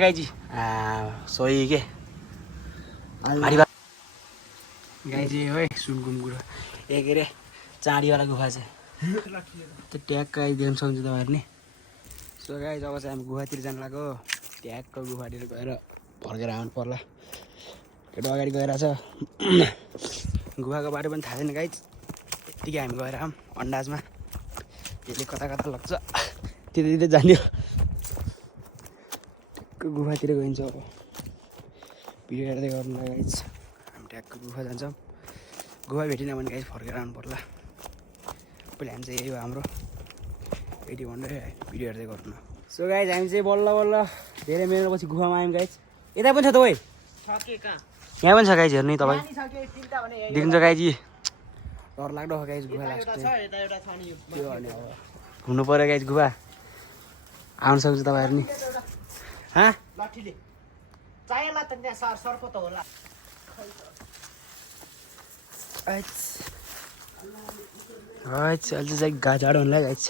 गाइजी सोही के गाइजी हो सुनकुम कुरो ए के अरे चाँडीवाला गुफा चाहिँ त्यो ट्यागको आइज देख्न सक्नुहुन्छ तपाईँहरू नि। सो गाइज अब चाहिँ हामी गुफातिर जानु लाग्यो। ट्यागको गुफातिर गएर फर्केर आउनु पर्ला। केटो अगाडि गएर छ गुफाको बाटो पनि थाहा छैन गाइज। यत्तिकै हामी गएर आऊँ अन्दाजमा त्यसले कता कता लाग्छ त्यतै जान्यो। गुफातिर गइन्छ अब भिडियो हेर्दै गर्नु लाग्यो गाइज। हामी ट्यागको गुफा जान्छौँ। गुफा भेटिन भने गाइज फर्केर आउनु पर्ला। प्लान चाहिँ यही हो हाम्रो। यति भन्दै भिडियो हेर्दै गर्नु। सो गाइज हामी चाहिँ बल्ल बल्ल धेरै मिनटपछि गुफामा आयौँ गाइज। यता पनि छ त ओइ यहाँ पनि छ गाइज हेर्नु तपाईँ देखिन्छ गाइजी। डर लाग्दो हो गाइज गुफा लाग्छ घुम्नु पऱ्यो गाइज गुफा आउनु सक्छ तपाईँहरू नि। अहिले चाहिँ जाडो हुनुलाई जाइछ।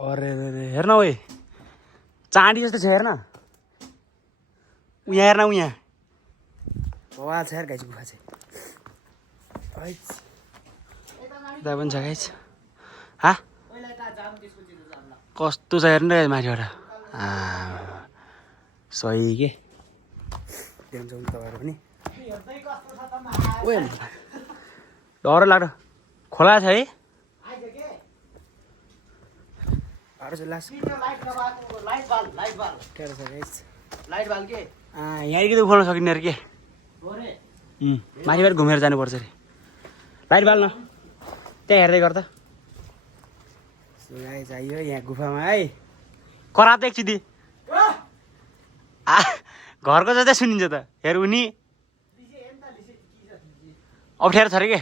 अरे हेर्न ओइ चाँडी जस्तो छ हेर्न। उहाँ हेर्न उहाँ बवाल छ यार गाइज गुफा चाहिँ। यता पनि छ गाइज। कस्तो छ हेर्नु गाइज माथिबाट सही के देख्छ तपाईँहरू पनि। डर लाग्दो खोला छ है। यहाँदेखि त उखाल्न सकिने अरे के माथिबाट घुमेर जानुपर्छ अरे। लाइट बाल्न त्यहाँ हेर्दै गर्दा चाहियो यहाँ गुफामा है। करात एकचोटि घरको जस्तै सुनिन्छ त हेर उनी अप्ठ्यारो छ अरे के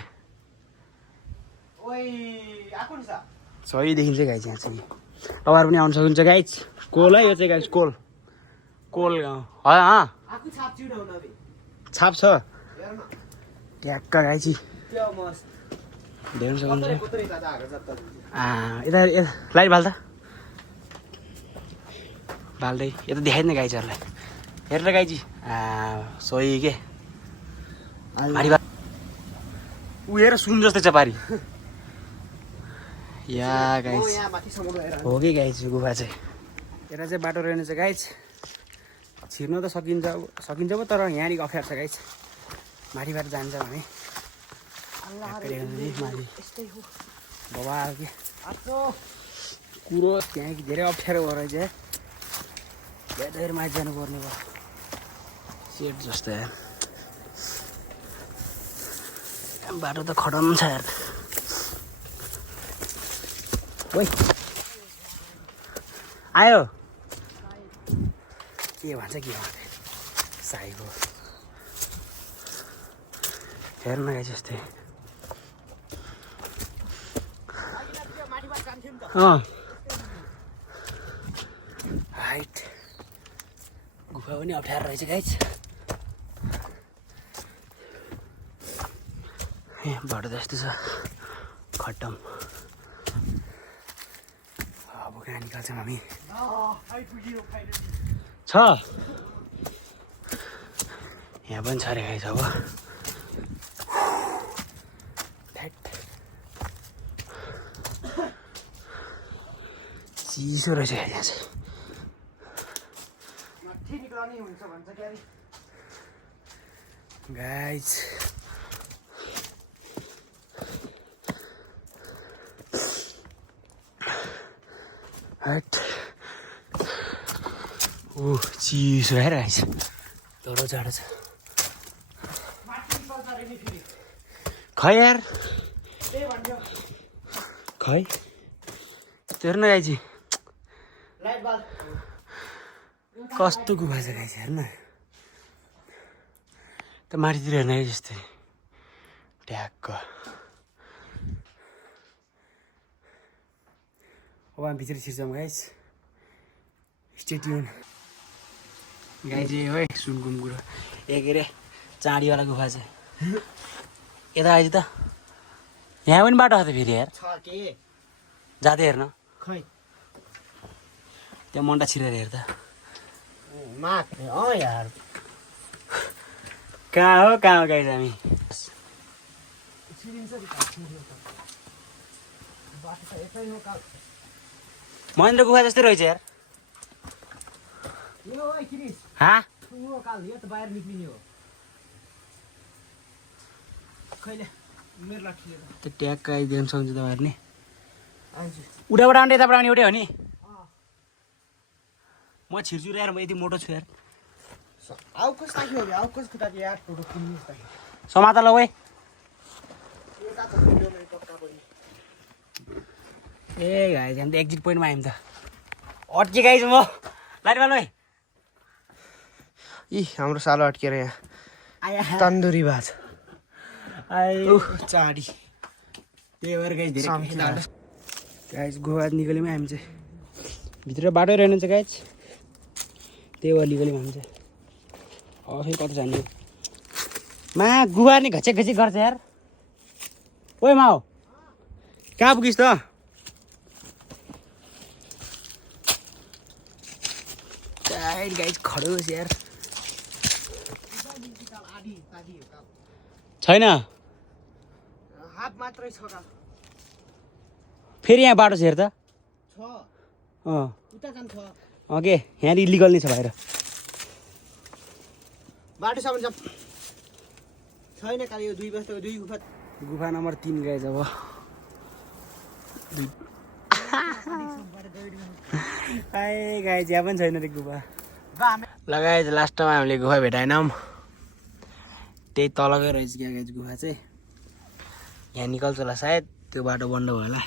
सही देखिन्छ गाइज। यहाँ चाहिँ तपाईँहरू पनि आउनु सक्नुहुन्छ गाइज। कोल है यो चाहिँ गाइज कोल कोल गाउँ छाप छ ट्याक्क गाइजी देख्नु सक्नुहुन्छ। यता लाइट बाल्दा बाल्दै यता देखाइदिने गाइजहरूलाई हेरेर गाइजी सही के ऊ हेर सुन जस्तै छ पारी या गाइज हो कि गाइज गुफा चाहिँ। यता चाहिँ बाटो रहेनछ गाइज। छिर्न त सकिन्छ पो तर यहाँनिर अप्ठ्यारो छ गाइज। माथिबाट जान्छौँ हामी माथि बबाल के कुरो त्यहाँ धेरै अप्ठ्यारो भयो रहेछ। धेरै माथि जानुपर्ने भयो सेट जस्तो यार। बाटो त खडम छ यार। ओइ आयो के भन्छ के साईको हेर्न गाइज जस्तै। हाइट गुफा पनि अप्ठ्यारो रहेछ गाइज। बाटो जस्तो छ खट्टम। अब कहाँ निकाल्छौँ हामी छ यहाँ पनि छ अरे गाइज। अब चिसो रहेछ यहाँ चाहिँ। गाइज चिसो हेर गाइज तर जाडो छ खै यार खै हेर्न गाइजी कस्तो गुफा छ गाइज हेर्न। त माथितिर हेर्न है जस्तै ट्यागको। अब हामी भित्र छिर्छौँ गाइज। स्टे ट्युन गाइज हो सुनकुम कुरो ए के अरे चाँडीवाला गुफा चाहिँ यता आइज त यहाँ पनि बाटो छ त फेरि यार जाँदै हेर्न। खै त्यहाँ मन्डा छिरेर हेर्दा यार कहाँ हो गाइज हामी महेन्द्र गुफा जस्तै रहेछ यार हाँ बाहिर निक्लिने हो खैले मेरो लाठी लिएर त्यो ट्याक्क आइदिनु सक्छ तपाईँहरू नि उठाबाट आउने यताबाट आउने एउटै हो नि म छिर्छु यार म यति मोटो छु यार आउकोस् ताक्यो हो आउकोस् खुट्टा यार टोटो किन्नुस् ताक्यो समाता ल ओए ए गाइज हामी त एक्जिट पोइन्टमा आयौँ त अट्के गाइज म लाइट बाल इ हाम्रो सालो अड्केर यहाँ आया तन्दुरी भात चाडी त्यही भएर गाइज धेरै गाइज गुफा निकल्यौँ हामी चाहिँ भित्र बाटो रहेन चाहिँ गाइज त्यही भएर निकल्यौँ हामी चाहिँ फेरि कता जान्छु मा गुफा नि घचेक घचेक गर्छ यार ओए माओ कहाँ पुगिस् त गाइज खडोस् यार छैन हात मात्रै छ का फेरि यहाँ बाटो छ हेर त छ उता जान्छ के यहाँ इलिगल नै छ बाहिर बाटोसम्म जाम छैन काले यो 2 बस्तीको 2 गुफा गुफा नम्बर 3 गाइज अब गाइज यहाँ पनि छैन रे गुफा लगाएछ लास्टमा हामीले गुफा भेटाएनौँ त्यही तलकै रहेछ क्या गाइज गुफा चाहिँ यहाँ निकल्छ होला सायद त्यो बाटो बन्द भयो होला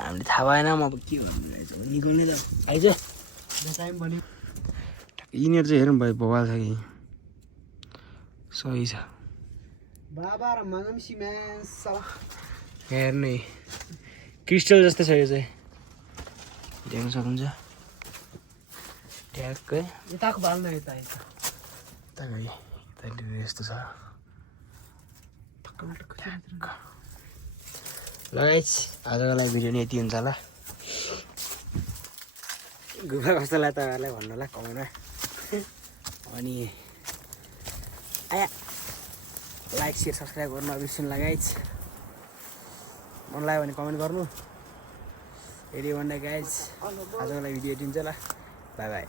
हामीले थाहा भएन अब के गर्नु गाइज निकल्ने त आइज टाइम भन्यो यिनीहरू चाहिँ हेरौँ भाइ भवाल छ कि सही छ बाबा र मगमसी म्यास हेर्ने क्रिस्टल जस्तै छ यो चाहिँ देख्न सक्नुहुन्छ ट्याक्कै यताको बाल्न यता यस्तो छ लगाइस् आजको लागि भिडियो नि यति हुन्छ होला गुफा कस्तो लाग्यो तपाईँहरूलाई भन्नु होला कमेन्टमा अनि आया लाइक सेयर सब्सक्राइब गर्नु अवश्य लगाइस् मन लाग्यो भने कमेन्ट गर्नु यदि भन्दा गाइज आजको लागि भिडियो यति हुन्छ होला बाई बाई